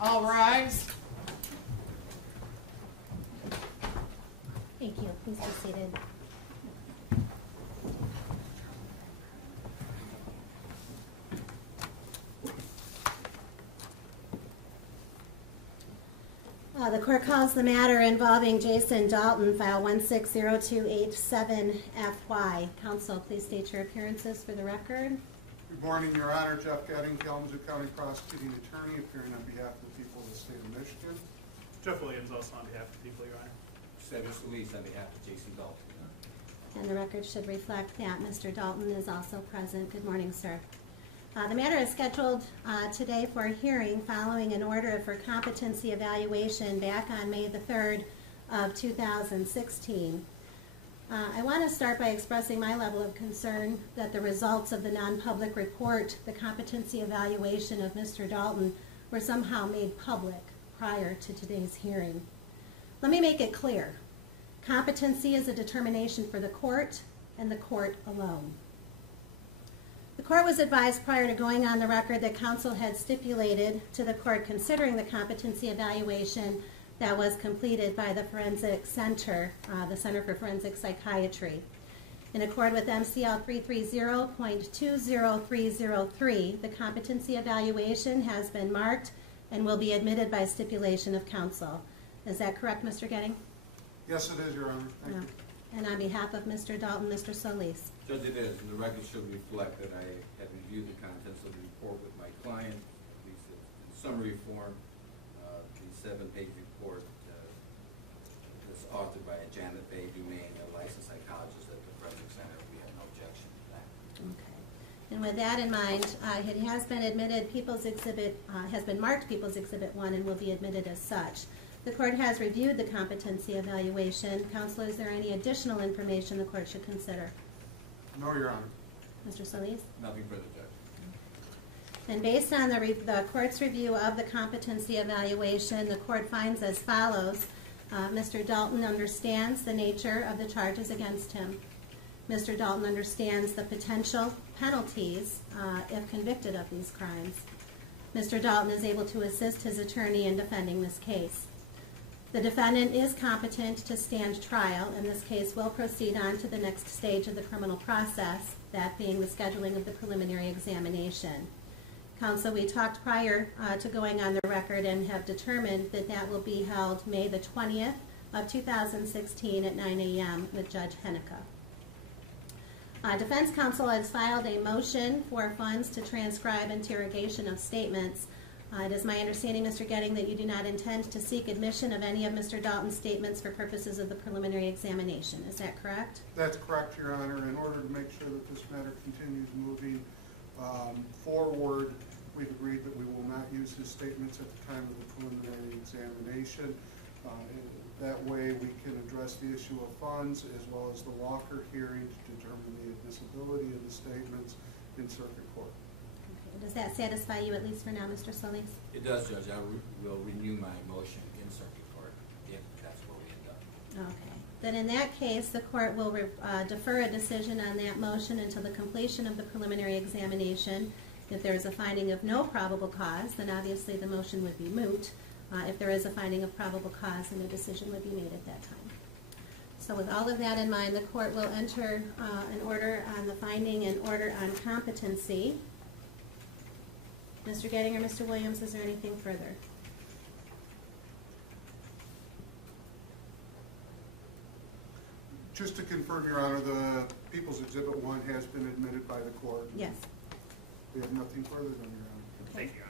All rise. Thank you. Please be seated. The court calls the matter involving Jason Dalton, file 160287FY. Counsel, please state your appearances for the record. Good morning, Your Honor. Jeff Getting, Kalamazoo County Prosecuting Attorney, appearing on behalf of the people of the state of Michigan. Jeff Williams, also on behalf of the people, Your Honor. Cedric Luis on behalf of Jason Dalton. And the record should reflect that Mr. Dalton is also present. Good morning, sir. The matter is scheduled today for a hearing following an order for competency evaluation back on May the 3rd of 2016. I want to start by expressing my level of concern that the results of the non-public report, the competency evaluation of Mr. Dalton, were somehow made public prior to today's hearing. Let me make it clear. Competency is a determination for the court and the court alone. The court was advised prior to going on the record that counsel had stipulated to the court considering the competency evaluation that was completed by the Forensic Center, the Center for Forensic Psychiatry. In accord with MCL 330.20303, the competency evaluation has been marked and will be admitted by stipulation of counsel. Is that correct, Mr. Getting? Yes, it is, Your Honor. Thank you. And on behalf of Mr. Dalton, Mr. Solis. Judge, it is, and the record should reflect that I had reviewed the contents of the report with my client, at least in summary form. The 7-page report was authored by Janet Bay Dumaine, a licensed psychologist at the Forensic Center. We have no objection to that. Okay. And with that in mind, it has been admitted People's Exhibit, has been marked People's Exhibit 1 and will be admitted as such. The court has reviewed the competency evaluation. Counsel, is there any additional information the court should consider? No, Your Honor. Mr. Solis? Nothing further, Judge. And based on the court's review of the competency evaluation, the court finds as follows. Mr. Dalton understands the nature of the charges against him. Mr. Dalton understands the potential penalties if convicted of these crimes. Mr. Dalton is able to assist his attorney in defending this case. The defendant is competent to stand trial, and this case will proceed on to the next stage of the criminal process, that being the scheduling of the preliminary examination. Counsel, we talked prior to going on the record and have determined that that will be held May the 20th of 2016 at 9 a.m. with Judge Hennica. Defense counsel has filed a motion for funds to transcribe interrogation of statements. It is my understanding, Mr. Getting, that you do not intend to seek admission of any of Mr. Dalton's statements for purposes of the preliminary examination. Is that correct? That's correct, Your Honor. In order to make sure that this matter continues moving forward, we've agreed that we will not use his statements at the time of the preliminary examination. That way we can address the issue of funds as well as the Walker hearing to determine the admissibility of the statements in circuit court. Okay. Does that satisfy you at least for now, Mr. Solis? It does, Judge. I will renew my motion in circuit court if that's where we end up. Okay. Then in that case, the court will defer a decision on that motion until the completion of the preliminary examination. If there is a finding of no probable cause, then obviously the motion would be moot. If there is a finding of probable cause, then a decision would be made at that time. So with all of that in mind, the court will enter an order on the finding and order on competency. Mr. Getting or Mr. Williams, is there anything further? Just to confirm, Your Honor, the People's Exhibit 1 has been admitted by the court. Yes. We have nothing further than, Your Honor. Thank you, Your Honor.